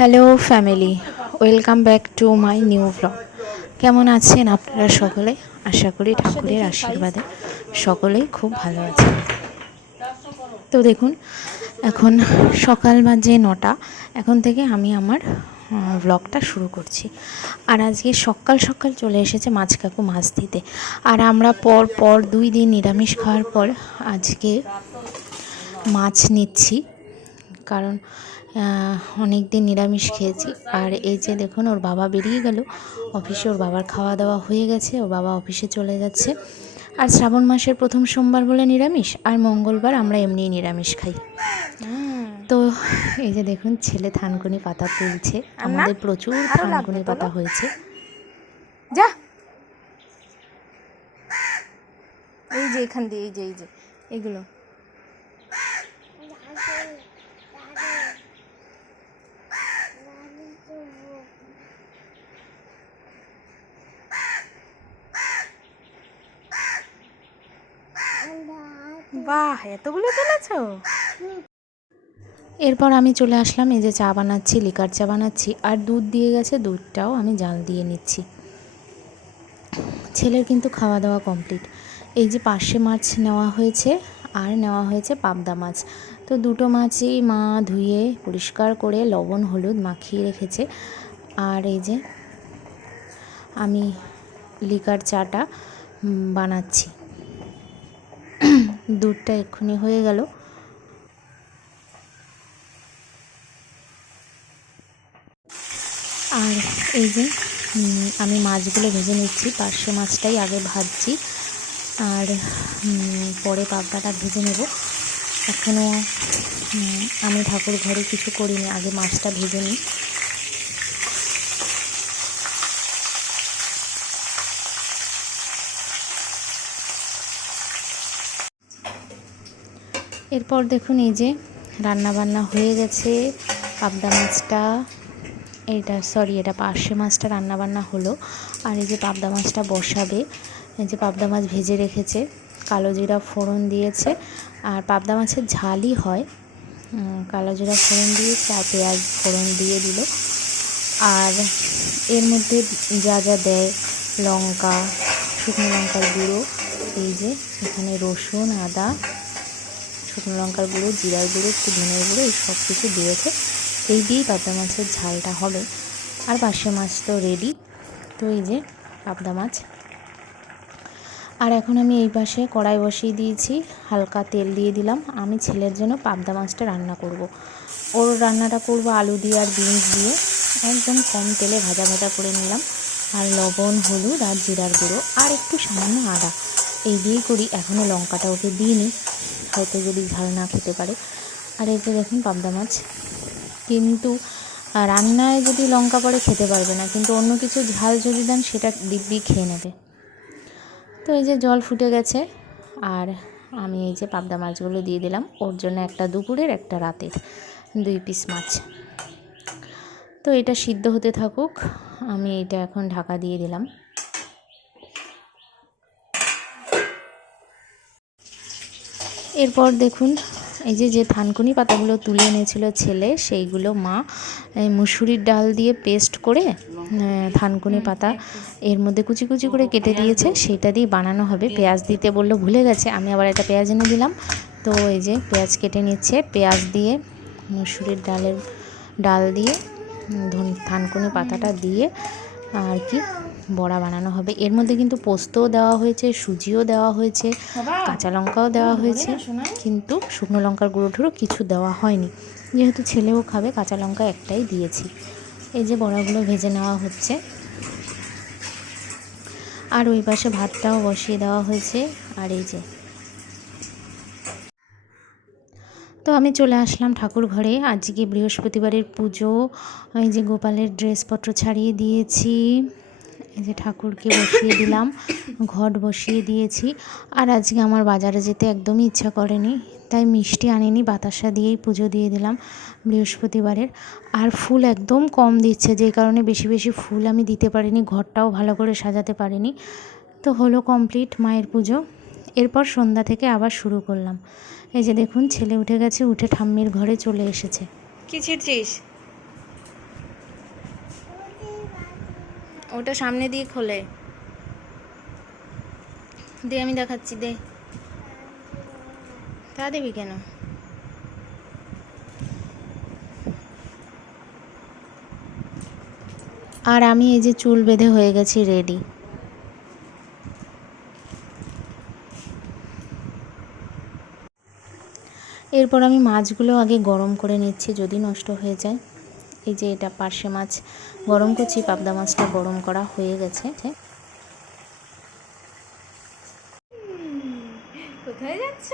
Hello family welcome back to my new blog কেমন আছেন আপনারা সকলে? আশা করি ঠাকুরের আশীর্বাদে সকলেই খুব ভালো আছেন। তো দেখুন, এখন সকাল বাজে নটা। এখন থেকে আমি আমার ব্লগটা শুরু করছি। আর আজকে সকাল সকাল চলে এসেছে মাছ কাকু মাছ দিতে। আর আমরা পর পর দুই দিন নিরামিষ খাওয়ার পর আজকে মাছ নিচ্ছি। কারণ অনেক দিন নিরামিষ খেয়েছি। আর এই যে দেখুন ওর বাবা বেরিয়ে গেল। অফিসে ওর বাবার খাওয়া দাওয়া হয়ে গেছে ওর বাবা অফিসে চলে যাচ্ছে। আর শ্রাবণ মাসের প্রথম সোমবার বলে নিরামিষ আর মঙ্গলবার আমরা এমনি নিরামিষ খাই। তো এই যে দেখুন ছেলে থানকুনি পাতা তুলছে। আমাদের প্রচুর থানকুনি পাতা হয়েছে। যা। এই যে এখান দিয়ে এই যে এই যে এগুলো। এতগুলো তুলেছো? এরপর আমি চলে আসলাম, এই যে চা বানাচ্ছি, লিকার চা বানাচ্ছি, আর দুধ দিয়ে গেছে, দুধটাও আমি জাল দিয়ে নিচ্ছি। ছেলের কিন্তু খাওয়া দাওয়া কমপ্লিট। এই যে পার্শে মাছ নেওয়া হয়েছে, আর নেওয়া হয়েছে পাবদা মাছ। তো দুটো মাছই মা ধুয়ে পরিষ্কার করে লবণ, হলুদ মাখিয়ে রেখেছে। আর এই যে আমি লিকার চাটা বানাচ্ছি। দুধটা এক্ষুনি হয়ে গেল। আর এই যে আমি মাছগুলো ভেজে নিচ্ছি পার্শে মাছটাই আগে ভাজছি। আর পরে পাবদাটা ভেজে নেব। এখনও আমি ঠাকুর ঘরে কিছু করিনি, আগে মাছটা ভেজে নিই। এরপর দেখুন এই যে রান্না বান্না হয়ে গেছে, পাবদা মাছটা এটা সরি এটা পার্শে মাছটা রান্না বান্না হলো। আর এই যে পাবদা মাছটা বসাবে, এই যে পাবদা মাছ ভেজে রেখেছে, কালো জিরা ফোড়ন দিয়েছে। আর পাবদা মাছের ঝালই হয় কালো জিরা ফোড়ন দিয়েছে আর পেঁয়াজ ফোড়ন দিয়ে দিল। আর এর মধ্যে যা যা দেয়, লঙ্কা, শুকনো লঙ্কার গুঁড়ো, এই যে এখানে রসুন, আদা শুকনো লঙ্কার গুঁড়ো, জিরার গুঁড়ো একটু ধনের গুঁড়ো, এই সব কিছু দিয়েছে এই দিয়েই পাবদা মাছের ঝালটা হবে। আর পার্শে মাছ তো রেডি তো এই যে পাবদা মাছ। আর এখন আমি এই পাশে কড়াই বসিয়ে দিয়েছি, হালকা তেল দিয়ে দিলাম। আমি ছেলের জন্য পাবদা মাছটা রান্না করব। ওর রান্নাটা করব আলু দিয়ে আর বিনস দিয়ে। একদম কম তেলে ভাজা ভাজা করে নিলাম। আর লবণ, হলুদ আর জিরার গুঁড়ো আর একটু সামান্য আদা। এই দিয়েই করি। এখনও লঙ্কাটা ওকে দিইনি। হয়তো যদি ঝাল না খেতে পারে। আর এই যে দেখুন পাবদা মাছ। কিন্তু রান্নায় যদি লঙ্কা পড়ে খেতে পারবে না, কিন্তু অন্য কিছু ঝাল যদি দেন, সেটা দিব্যি খেয়ে নেবে। তো এই যে জল ফুটে গেছে, আর আমি এই যে পাবদা মাছগুলো দিয়ে দিলাম। ওর জন্য একটা দুপুরের, একটা রাতের দুই পিস মাছ। তো এটা সিদ্ধ হতে থাকুক। আমি এটা এখন ঢাকা দিয়ে দিলাম। এরপর দেখুন, এই যে যে থানকুনি পাতাগুলো তুলে এনেছিল ছেলে, সেইগুলো মা, এই মুসুরির ডাল দিয়ে পেস্ট করে থানকুনি পাতা এর মধ্যে কুচি কুচি করে কেটে দিয়েছে, সেটা দিয়ে বানানো হবে। পেঁয়াজ দিতে বলল, ভুলে গেছে, আমি আবার একটা পেঁয়াজ এনে দিলাম। তো এই যে, পেঁয়াজ কেটে নিচ্ছে, পেঁয়াজ দিয়ে মুসুরির ডালের ডাল দিয়ে, ধন- থানকুনি পাতাটা দিয়ে আর কি বড়া বানানো হবে। এর মধ্যে কিন্তু পোস্তও দেওয়া হয়েছে সুজিও দেওয়া হয়েছে কাঁচা লঙ্কাও দেওয়া হয়েছে কিন্তু শুকনো লঙ্কার গুঁড়ো টুড়ো কিছু দেওয়া হয়নি। যেহেতু ছেলেও খাবে কাঁচা লঙ্কা একটাই দিয়েছি। এই যে বড়াগুলো ভেজে নেওয়া হচ্ছে। আর ওই পাশে ভাতটাও বসিয়ে দেওয়া হয়েছে। আর এই যে। তো আমি চলে আসলাম ঠাকুর ঘরে। আজকে বৃহস্পতিবারের পুজো। এই যে গোপালের ড্রেসপত্র ছাড়িয়ে দিয়েছি। এই যে ঠাকুরকে বসিয়ে দিলাম, ঘট বসিয়ে দিয়েছি। আর আজকে আমার বাজারে যেতে একদমই ইচ্ছা করেনি, তাই মিষ্টি আনিনি, বাতাসা দিয়েই পুজো দিয়ে দিলাম বৃহস্পতিবারের। আর ফুল একদম কম দিচ্ছে, যে কারণে বেশি বেশি ফুল আমি দিতে পারিনি, ঘরটাও ভালো করে সাজাতে পারিনি। তো হলো কমপ্লিট মায়ের পুজো। এরপর সন্ধ্যা থেকে আবার শুরু করলাম। এই যে দেখুন, ছেলে উঠে গেছে, উঠে ঠাম্মির ঘরে চলে এসেছে। কি ছিড়ছিস ওটা সামনে দিয়ে খোলে। দে, আমি দেখাচ্ছি, দে। তা দিবি কেন? আর আমি এই যে চুল বেঁধে হয়ে গেছি রেডি এরপর আমি মাছগুলো আগে গরম করে নিচ্ছি, যদি নষ্ট হয়ে যায়। এই যে এটা পার্শে মাছ গরম করছি পাবদা মাছটা গরম করা হয়ে গেছে কোথায় যাচ্ছ?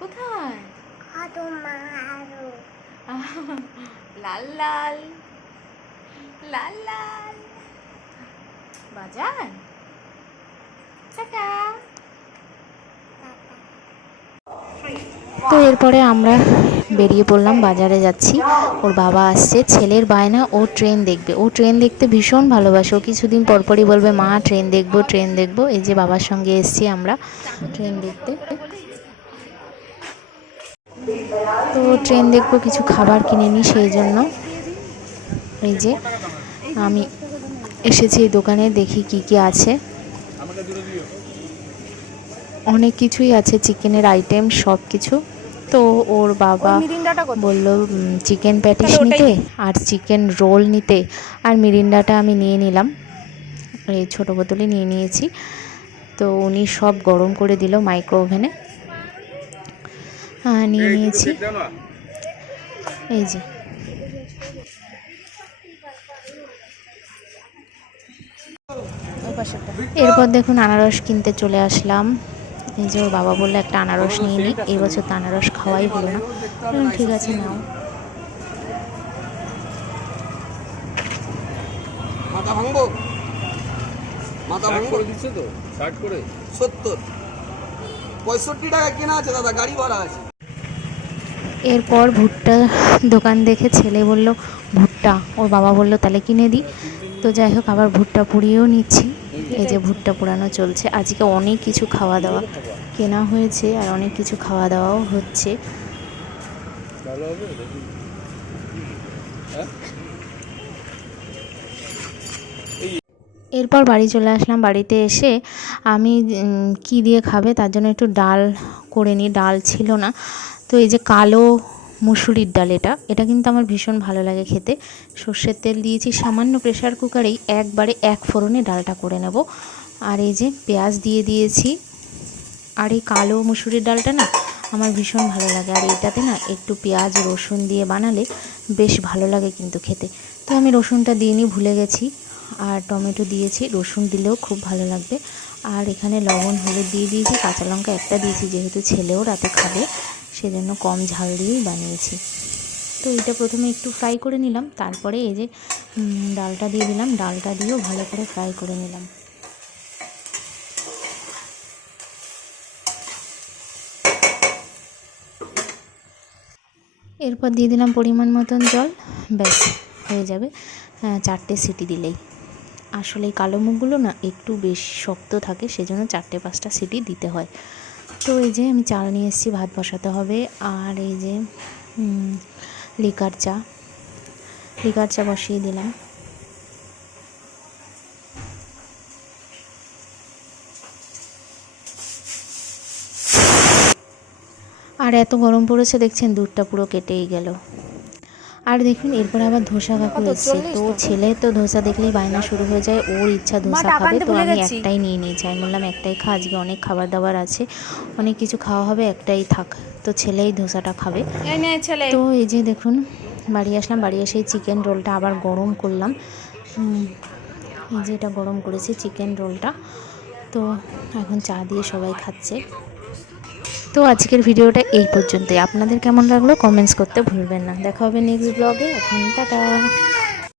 কোথায়? লাল লাল লাল লাল। বাজার তো এরপরে আমরা বেরিয়ে পড়লাম, বাজারে যাচ্ছি। ওর বাবা আসছে, ছেলের বায়না, ও ট্রেন দেখবে। ও ট্রেন দেখতে ভীষণ ভালোবাসে। ও কিছুদিন পরপরই বলবে, মা, ট্রেন দেখব ট্রেন দেখব। এই যে বাবার সঙ্গে এসছি আমরা ট্রেন দেখতে। তো ট্রেন দেখব, কিছু খাবার কিনে নিই সেই জন্য। এই যে আমি এসেছি এই দোকানে, দেখি কি কি আছে। অনেক কিছুই আছে, চিকেনের আইটেম সব কিছু তো ওর বাবা বলল চিকেন প্যাটিস নিতে আর চিকেন রোল নিতে। আর মিরিন্ডাটা আমি নিয়ে নিলাম। এই ছোটো বোতলে নিয়ে নিয়েছি। তো উনি সব গরম করে দিল মাইক্রো ওভেনে হ্যাঁ নিয়ে নিয়েছি। এই যে। এরপর দেখুন আনারস কিনতে চলে আসলাম। এই যে ওর বাবা বলল একটা আনারস নিয়ে নিই এই বছর তো আনারস খাওয়াই হলো না। ঠিক আছে নাও। মাথা ভাঙবো? মাথা ভাঙবো? দিচ্ছে তো ষাট করে। সত্তর। পঁয়ষট্টি টাকা কেনা আছে দাদা গাড়ি ভাড়া আছে। এরপর ভুট্টা দোকান দেখে ছেলে বলল ভুট্টা। ওর বাবা বলল তাহলে কিনে দিই তো যাই হোক আবার ভুট্টা পুড়িয়েও নিচ্ছি। এই যে ভুট্টা পোড়ানো চলছে, আজকে অনেক কিছু খাওয়া দাওয়া কেনা হয়েছে আর অনেক কিছু খাওয়া দাওয়াও হচ্ছে। এরপর বাড়ি চলে আসলাম, বাড়িতে এসে আমি কি দিয়ে খাবে তার জন্য একটু ডাল করে নিই, ডাল ছিল না। তো এই যে কালো মুসুরির ডাল এটা। এটা কিন্তু আমার ভীষণ ভালো লাগে খেতে। সর্ষের তেল দিয়েছি সামান্য প্রেশার কুকারেই একবারে এক ফোড়নে ডালটা করে নেব। আর এই যে পেঁয়াজ দিয়ে দিয়েছি। আর এই কালো মুসুরির ডালটা না আমার ভীষণ ভালো লাগে। আর এটাতে না একটু পেঁয়াজ, রসুন দিয়ে বানালে বেশ ভালো লাগে কিন্তু খেতে। তো আমি রসুনটা দিইনি ভুলে গেছি। আর টমেটো দিয়েছি, রসুন দিলেও খুব ভালো লাগবে। আর এখানে লবণ, হলুদ দিয়ে দিয়েছি, কাঁচা লঙ্কা একটা দিয়েছি, যেহেতু ছেলেও রাতে খাবে। সেজন্য কম ঝাল দিয়েই বানিয়েছি। তো এটা প্রথমে একটু ফ্রাই করে নিলাম, তারপরে এই যে ডালটা দিয়ে দিলাম, ডালটা দিয়েও ভালো করে ফ্রাই করে নিলাম। এরপর দিয়ে দিলাম পরিমাণ মতন জল, ব্যাস, হয়ে যাবে চারটে সিটি দিলেই। আসলে এই কালো মুখগুলো না একটু বেশ শক্ত থাকে, সেজন্য চারটে পাঁচটা সিটি দিতে হয়। তো এই যে আমি চাল নিয়ে এসেছি, ভাত বসাতে হবে। আর এই যে লিকার চা। লিকার চা বসিয়ে দিলাম। আর এত গরম পড়েছে, দেখছেন দুধটা পুরো কেটেই গেল। আর দেখুন এরপর আবার ধোসা কাকু? এসছে। তো? ছেলে তো ধোসা দেখলেই বায়না শুরু হয়ে যায় ওর ইচ্ছা ধোসা খাবে তো আমি একটাই নিয়ে নিয়েছি আমি বললাম একটাই খা আজকে অনেক খাবার দাবার আছে অনেক কিছু খাওয়া হবে একটাই থাক। তো ছেলেই ধোসাটা খাবে। তো এই যে দেখুন বাড়ি আসলাম বাড়ি এসে চিকেন রোলটা আবার গরম করলাম। এই যে এটা গরম করেছি চিকেন রোলটা তো এখন চা দিয়ে সবাই খাচ্ছে। তো আজকের ভিডিওটা এই পর্যন্তই। আপনাদের কেমন লাগল কমেন্টস করতে ভুলবেন না। দেখা হবে নেক্সট ব্লগে এখন টাটা।